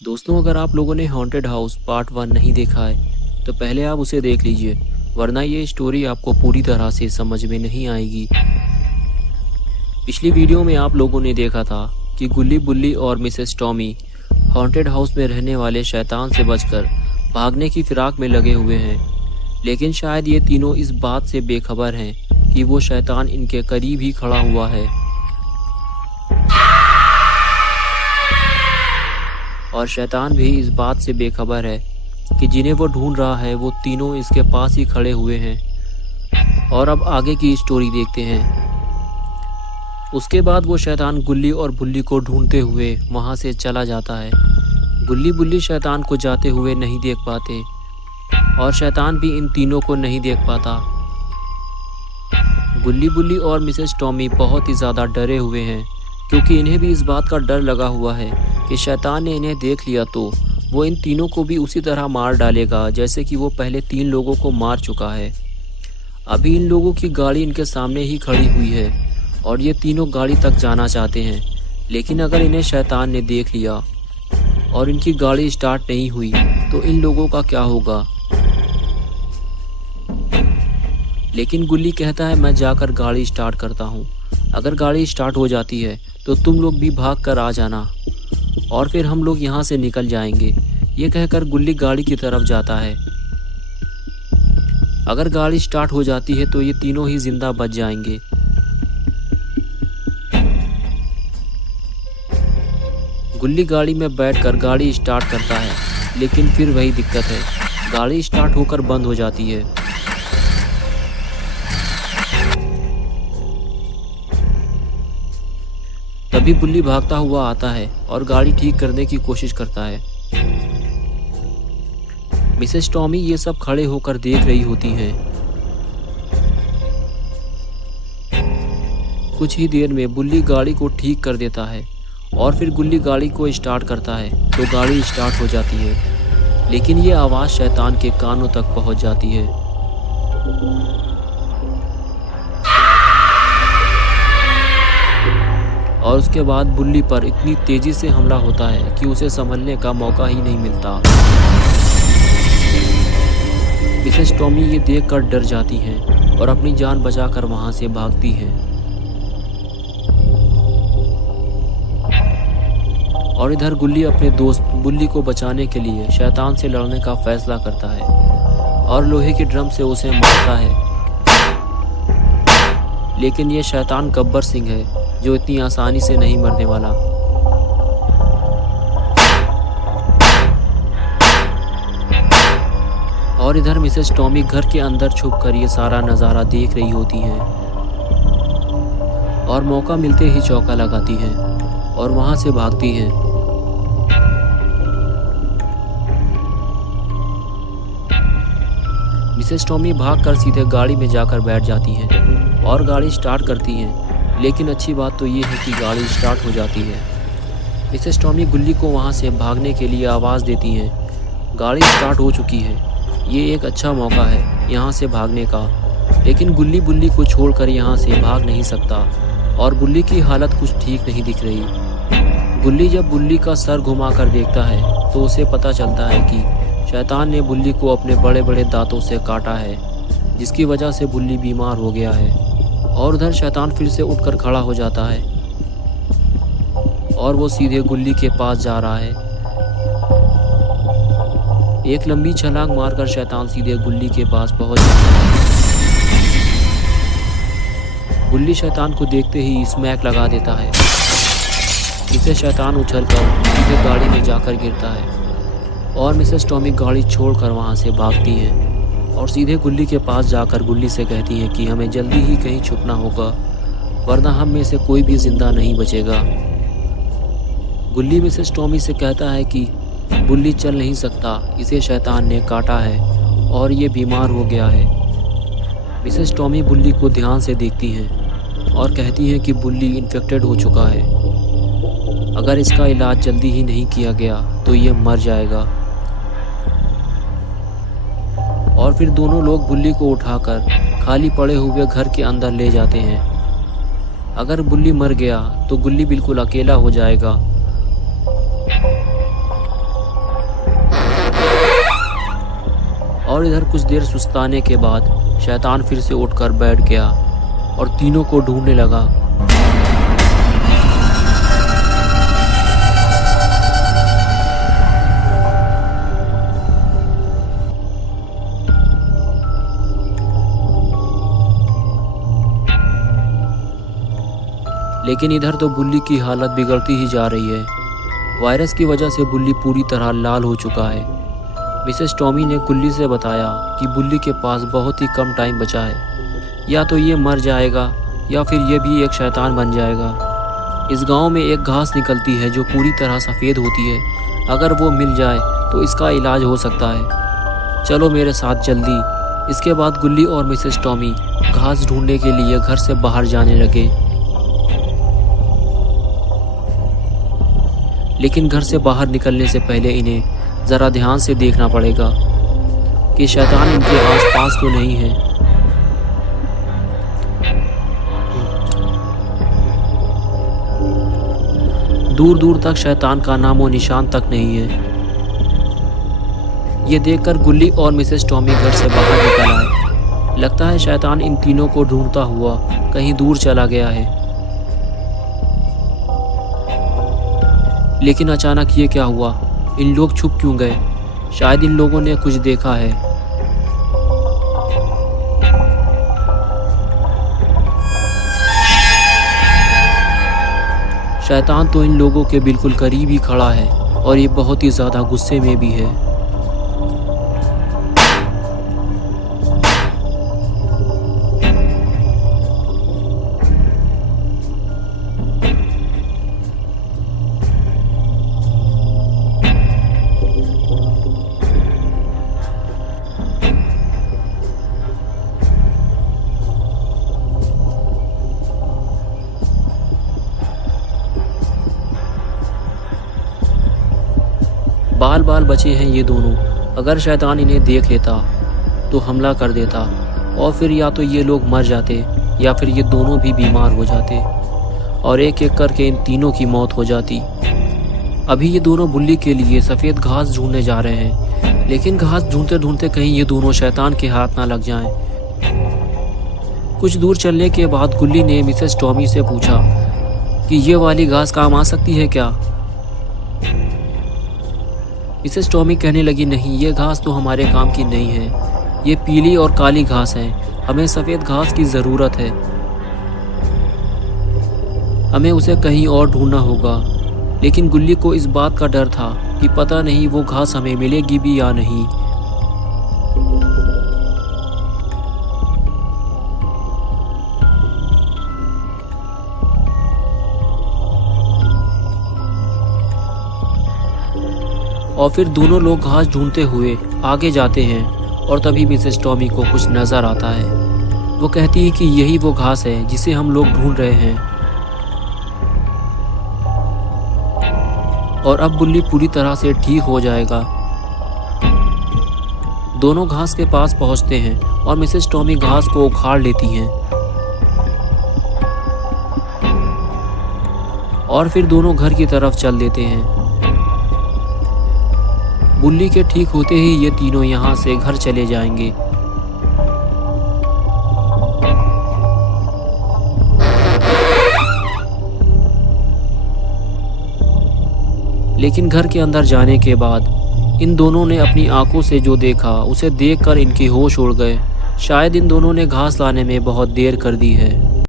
दोस्तों, अगर आप लोगों ने हॉन्टेड हाउस पार्ट 1 नहीं देखा है तो पहले आप उसे देख लीजिए, वरना ये स्टोरी आपको पूरी तरह से समझ में नहीं आएगी। पिछली वीडियो में आप लोगों ने देखा था कि गुल्ली बुल्ली और मिसेस टॉमी हॉन्टेड हाउस में रहने वाले शैतान से बचकर भागने की फिराक में लगे हुए हैं, लेकिन शायद ये तीनों इस बात से बेखबर हैं कि वो शैतान इनके करीब ही खड़ा हुआ है और शैतान भी इस बात से बेखबर है कि जिन्हें वो ढूंढ रहा है वो तीनों इसके पास ही खड़े हुए हैं। और अब आगे की स्टोरी देखते हैं। उसके बाद वो शैतान गुल्ली और बुल्ली को ढूंढते हुए वहां से चला जाता है। गुल्ली बुल्ली शैतान को जाते हुए नहीं देख पाते और शैतान भी इन तीनों को नहीं देख पाता। गुल्ली बुल्ली और मिसेस टॉमी बहुत ही ज़्यादा डरे हुए हैं, क्योंकि इन्हें भी इस बात का डर लगा हुआ है कि शैतान ने इन्हें देख लिया तो वो इन तीनों को भी उसी तरह मार डालेगा जैसे कि वो पहले 3 लोगों को मार चुका है। अभी इन लोगों की गाड़ी इनके सामने ही खड़ी हुई है और ये तीनों गाड़ी तक जाना चाहते हैं, लेकिन अगर इन्हें शैतान ने देख लिया और इनकी गाड़ी स्टार्ट नहीं हुई तो इन लोगों का क्या होगा। लेकिन गुल्ली कहता है, मैं जाकर गाड़ी स्टार्ट करता हूँ। अगर गाड़ी स्टार्ट हो जाती है तो तुम लोग भी भाग कर आ जाना और फिर हम लोग यहाँ से निकल जाएंगे। ये कहकर गुल्ली गाड़ी की तरफ जाता है। अगर गाड़ी स्टार्ट हो जाती है तो ये तीनों ही जिंदा बच जाएंगे। गुल्ली गाड़ी में बैठकर गाड़ी स्टार्ट करता है, लेकिन फिर वही दिक्कत है, गाड़ी स्टार्ट होकर बंद हो जाती है। तभी बुल्ली भागता हुआ आता है और गाड़ी ठीक करने की कोशिश करता है। मिसेस टॉमी ये सब खड़े होकर देख रही होती हैं। कुछ ही देर में बुल्ली गाड़ी को ठीक कर देता है और फिर गुल्ली गाड़ी को स्टार्ट करता है तो गाड़ी स्टार्ट हो जाती है, लेकिन ये आवाज़ शैतान के कानों तक पहुंच जाती है। और उसके बाद बुल्ली पर इतनी तेजी से हमला होता है कि उसे संभलने का मौका ही नहीं मिलता। मिसेस टॉमी ये देखकर डर जाती हैं और अपनी जान बचाकर वहां से भागती हैं। और इधर गुल्ली अपने दोस्त बुल्ली को बचाने के लिए शैतान से लड़ने का फैसला करता है और लोहे के ड्रम से उसे मारता है। लेकिन ये शैतान गब्बर सिंह है जो इतनी आसानी से नहीं मरने वाला। और इधर मिसेस टॉमी घर के अंदर छुपकर ये सारा नज़ारा देख रही होती हैं और मौका मिलते ही चौका लगाती हैं और वहां से भागती हैं। मिसेस टॉमी भागकर सीधे गाड़ी में जाकर बैठ जाती हैं और गाड़ी स्टार्ट करती हैं, लेकिन अच्छी बात तो ये है कि गाड़ी स्टार्ट हो जाती है। मिसेस टॉमी गुल्ली को वहाँ से भागने के लिए आवाज़ देती हैं। गाड़ी स्टार्ट हो चुकी है, ये एक अच्छा मौका है यहाँ से भागने का, लेकिन गुल्ली बुल्ली को छोड़कर यहाँ से भाग नहीं सकता और बुल्ली की हालत कुछ ठीक नहीं दिख रही। गुल्ली जब बुल्ली का सर घुमाकर देखता है तो उसे पता चलता है कि शैतान ने बुल्ली को अपने बड़े बड़े दांतों से काटा है, जिसकी वजह से बुल्ली बीमार हो गया है। और उधर शैतान फिर से उठकर खड़ा हो जाता है और वो सीधे गुल्ली के पास जा रहा है। एक लंबी छलांग मारकर शैतान सीधे गुल्ली के पास पहुंच जाता है। गुल्ली शैतान को देखते ही स्मैक लगा देता है, जिससे शैतान उछलकर सीधे गाड़ी में जाकर गिरता है और मिसेस टॉमी गाड़ी छोड़कर वहां से भागती हैं और सीधे गुल्ली के पास जाकर गुल्ली से कहती हैं कि हमें जल्दी ही कहीं छुपना होगा, वरना हम में से कोई भी जिंदा नहीं बचेगा। गुल्ली मिसेस टॉमी से कहता है कि बुल्ली चल नहीं सकता, इसे शैतान ने काटा है और ये बीमार हो गया है। मिसेस टॉमी बुल्ली को ध्यान से देखती हैं और कहती हैं कि बुल्ली इन्फेक्टेड हो चुका है, अगर इसका इलाज जल्दी ही नहीं किया गया तो ये मर जाएगा। और फिर दोनों लोग बुल्ली को उठाकर खाली पड़े हुए घर के अंदर ले जाते हैं। अगर बुल्ली मर गया तो गुल्ली बिल्कुल अकेला हो जाएगा और इधर कुछ देर सुस्ताने के बाद शैतान फिर से उठकर बैठ गया और तीनों को ढूंढने लगा। लेकिन इधर तो बुल्ली की हालत बिगड़ती ही जा रही है। वायरस की वजह से बुल्ली पूरी तरह लाल हो चुका है। मिसेस टॉमी ने गुल्ली से बताया कि बुल्ली के पास बहुत ही कम टाइम बचा है, या तो ये मर जाएगा या फिर ये भी एक शैतान बन जाएगा। इस गांव में एक घास निकलती है जो पूरी तरह सफ़ेद होती है, अगर वो मिल जाए तो इसका इलाज हो सकता है। चलो मेरे साथ जल्दी। इसके बाद गुल्ली और मिसेस टॉमी घास ढूंढने के लिए घर से बाहर जाने लगे। लेकिन घर से बाहर निकलने से पहले इन्हें ज़रा ध्यान से देखना पड़ेगा कि शैतान इनके आसपास तो नहीं है। दूर दूर तक शैतान का नामो निशान तक नहीं है। ये देखकर गुल्ली और मिसेस टॉमी घर से बाहर निकल आए। लगता है शैतान इन तीनों को ढूंढता हुआ कहीं दूर चला गया है। लेकिन अचानक ये क्या हुआ? इन लोग छुप क्यों गए? शायद इन लोगों ने कुछ देखा है। शैतान तो इन लोगों के बिल्कुल करीब ही खड़ा है और ये बहुत ही ज़्यादा गुस्से में भी है। बाल बाल बचे हैं ये दोनों। अगर शैतान इन्हें देख लेता तो हमला कर देता और फिर या तो ये लोग मर जाते या फिर ये दोनों भी बीमार हो जाते और एक एक करके इन तीनों की मौत हो जाती। अभी ये दोनों बुल्ली के लिए सफ़ेद घास ढूंढने जा रहे हैं, लेकिन घास ढूंढते ढूंढते कहीं ये दोनों शैतान के हाथ ना लग जाएं। कुछ दूर चलने के बाद गुल्ली ने मिसेस टॉमी से पूछा कि ये वाली घास काम आ सकती है क्या? मिसेस टॉमी कहने लगी, नहीं, ये घास तो हमारे काम की नहीं है। ये पीली और काली घास है, हमें सफ़ेद घास की ज़रूरत है। हमें उसे कहीं और ढूंढना होगा। लेकिन गुल्ली को इस बात का डर था कि पता नहीं वो घास हमें मिलेगी भी या नहीं। और फिर दोनों लोग घास ढूंढते हुए आगे जाते हैं और तभी मिसेस टॉमी को कुछ नज़र आता है। वो कहती है कि यही वो घास है जिसे हम लोग ढूंढ रहे हैं। और अब बुल्ली पूरी तरह से ठीक हो जाएगा। दोनों घास के पास पहुंचते हैं और मिसेस टॉमी घास को उखाड़ लेती हैं और फिर दोनों घर की तरफ चल देते हैं। बुल्ली के ठीक होते ही ये तीनों यहाँ से घर चले जाएंगे। लेकिन घर के अंदर जाने के बाद इन दोनों ने अपनी आंखों से जो देखा उसे देखकर इनके होश उड़ गए। शायद इन दोनों ने घास लाने में बहुत देर कर दी है।